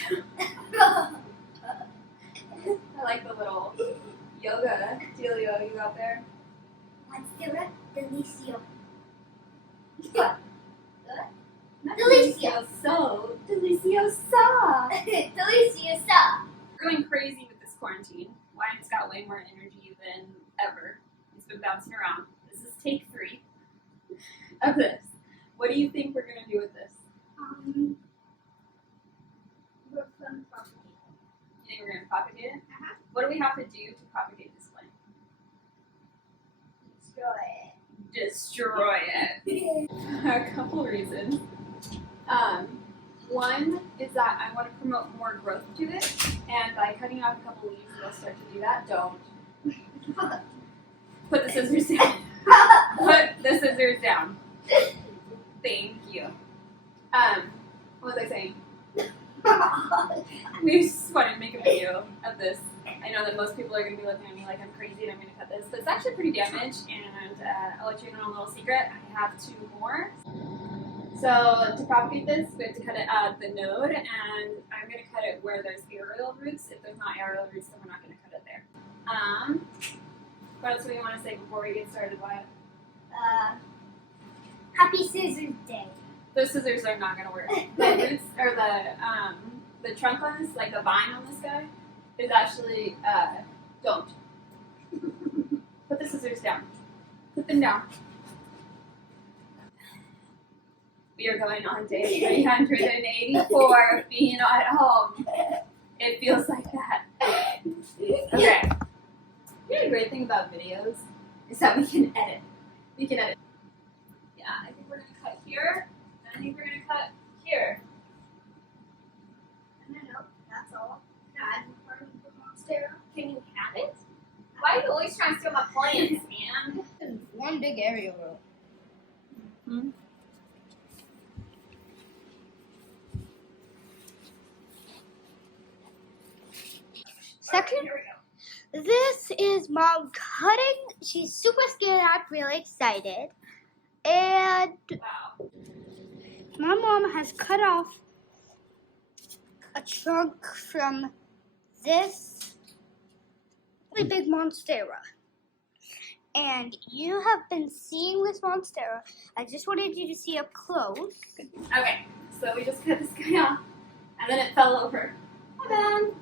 I like the little yoga dealio you got there. Monstera Deliciosa. Not Delicioso. Deliciosa. Deliciosa. We're going crazy with this quarantine. Wyatt's got way more energy than ever. He's been bouncing around. This is take 3 of this. What do you think we're going to do with this? We're from propagate. You think we're going to propagate it? Uh-huh. What do we have to do to propagate this plant? Destroy it. A couple reasons. One is that I want to promote more growth to it, and by cutting off a couple leaves, it'll start to do that. Don't. Put the scissors down. Put the scissors down. Thank you. What was I saying? We just wanted to make a video of this. I know that most people are going to be looking at me like I'm crazy and I'm going to cut this, but it's actually pretty damaged, and I'll let you in on a little secret. I have 2 more. So to propagate this, we have to cut it at the node, and I'm going to cut it where there's aerial roots. If there's not aerial roots, then we're not going to cut it there. What else do we want to say before we get started, Wyatt? Happy Scissors Day. Those scissors are not going to work. The roots, or the trunk on this, like the vine on this guy, is actually, don't. Put the scissors down. Put them down. We are going on day 384 of being at home. It feels like that. Okay. You know the great thing about videos is that we can edit. We can edit. Yeah, I think we're going to cut here, and I think we're going to cut here. No, that's all. Not part of the Monstera. Can you have it? Why are you always trying to steal my plants, man? One big area room. Section. This is Mom cutting. She's super scared. I'm really excited. And Wow. my mom has cut off a chunk from this really big Monstera. And you have been seeing this Monstera. I just wanted you to see up close. Okay, so we just cut this guy off, and then it fell over. Hi, Ben.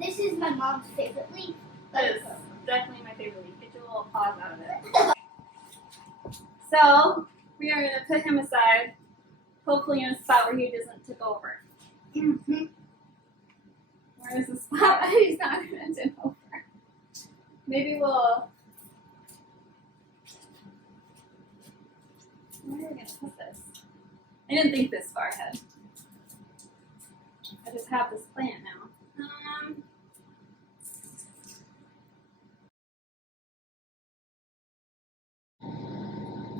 This is my mom's favorite leaf. That is definitely my favorite leaf. Get your little paws out of it. So, we are going to put him aside, hopefully in a spot where he doesn't tip over. Mm-hmm. Where is the spot that he's not going to tip over? Maybe we'll... Where are we going to put this? I didn't think this far ahead. I just have this plant now.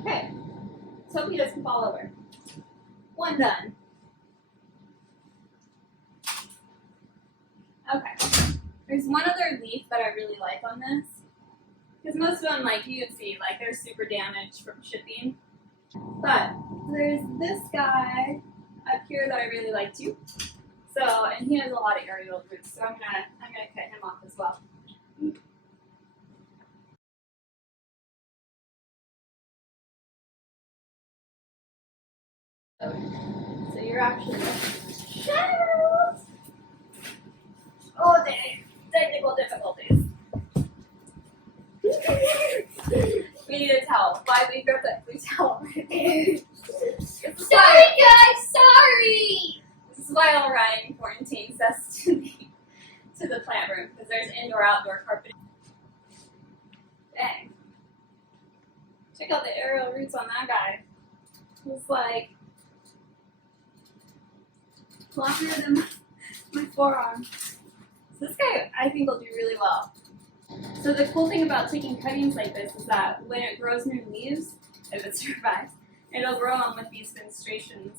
Okay, so hope he doesn't fall over. One done. Okay, there's one other leaf that I really like on this, because most of them, like you can see, like they're super damaged from shipping. But there's this guy up here that I really like too. So, and he has a lot of aerial roots, so I'm gonna cut him off as well. So you're actually shadows. Oh, dang! Technical difficulties. We need a towel. Why we grab that blue towel right there? Sorry, guys. Sorry. This is why Orion quarantines us to the plant room, because there's indoor-outdoor carpeting. Dang. Check out the aerial roots on that guy. He's like longer than my forearm. So this guy, I think, will do really well. So the cool thing about taking cuttings like this is that when it grows new leaves, if it survives, it'll grow on with these menstruations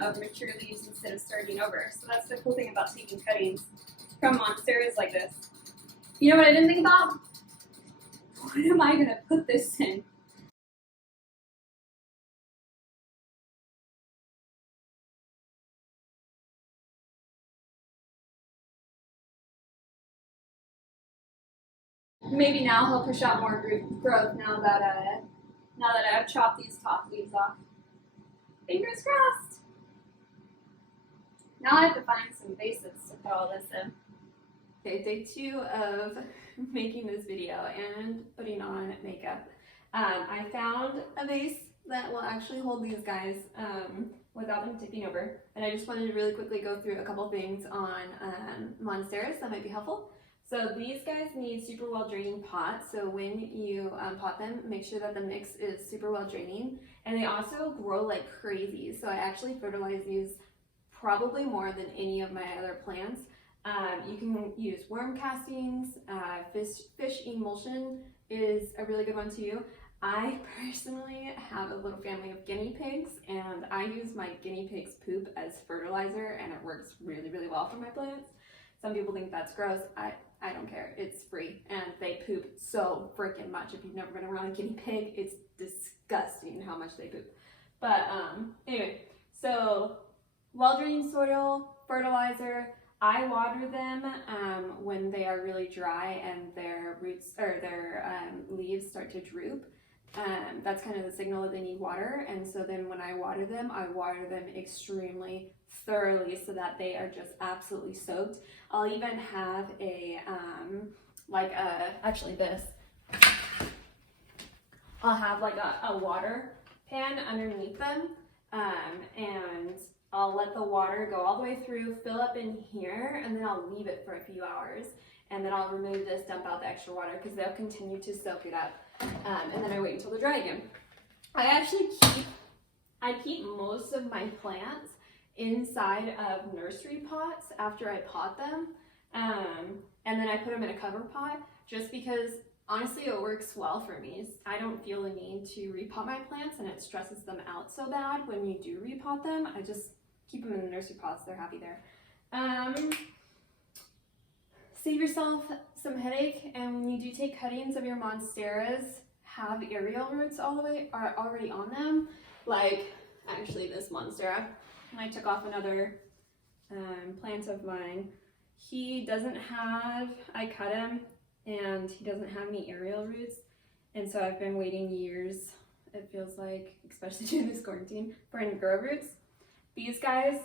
of mature leaves instead of starting over. So that's the cool thing about taking cuttings from monsteras like this. You know what I didn't think about? What am I going to put this in? maybe now he'll push out more growth now that I've chopped these top leaves off. Fingers crossed. Now I have to find some vases to put all this in. Okay, day 2 of making this video and putting on makeup. I found a vase that will actually hold these guys without them tipping over. And I just wanted to really quickly go through a couple things on Monsteras that might be helpful. So these guys need super well draining pots. So when you pot them, make sure that the mix is super well draining. And they also grow like crazy. So I actually fertilize these probably more than any of my other plants. You can use worm castings, fish emulsion is a really good one too. I personally have a little family of guinea pigs, and I use my guinea pig's poop as fertilizer, and it works really, really well for my plants. Some people think that's gross. I don't care. It's free, and they poop so freaking much. If you've never been around a guinea pig, it's disgusting how much they poop. But anyway, so well-draining soil, fertilizer. I water them when they are really dry and their roots or their leaves start to droop. That's kind of the signal that they need water. And so then when I water them extremely thoroughly so that they are just absolutely soaked. I'll even have a actually this. I'll have like a water pan underneath them, and I'll let the water go all the way through, fill up in here, and then I'll leave it for a few hours. And then I'll remove this, dump out the extra water because they'll continue to soak it up. And then I wait until they're dry again. I keep most of my plants inside of nursery pots after I pot them. And then I put them in a cover pot just because honestly it works well for me. I don't feel the need to repot my plants, and it stresses them out so bad when you do repot them. I just keep them in the nursery pots, they're happy there. Save yourself some headache, and when you do take cuttings of your monsteras, have aerial roots are already on them. Like actually this monstera, and I took off another plant of mine. He doesn't have, I cut him and he doesn't have any aerial roots, and so I've been waiting years, it feels like, especially during this quarantine, for him to grow roots. These guys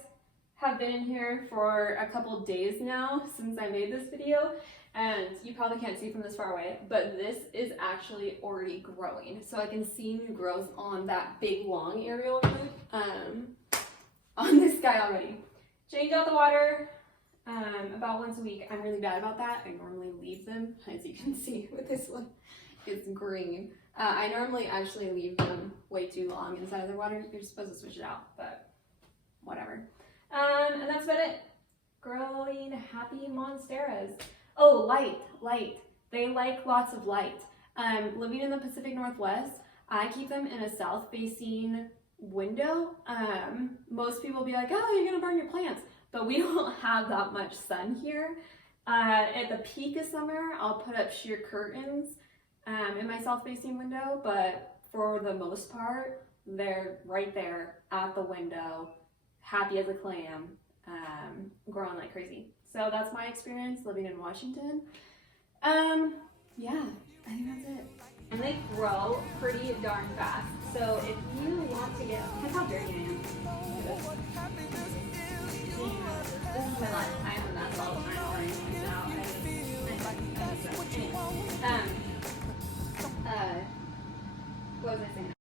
have been in here for a couple days now since I made this video, and you probably can't see from this far away, but this is actually already growing. So I can see new growth on that big long aerial root on this guy already. Change out the water about once a week. I'm really bad about that. I normally leave them, as you can see with this one, it's green. I normally actually leave them way too long inside of the water. You're supposed to switch it out, but whatever. And that's about it. Growing happy monsteras. Oh, light. They like lots of light. Living in the Pacific Northwest, I keep them in a south-facing window. Most people will be like, oh, you're gonna burn your plants. But we don't have that much sun here. At the peak of summer, I'll put up sheer curtains in my south-facing window, but for the most part, they're right there at the window, happy as a clam, growing like crazy. So that's my experience living in Washington. Yeah, I think that's it. And they grow pretty darn fast. So if you want to get, look how dirty I am. This is my life. I am a mess all the time already. What was I saying?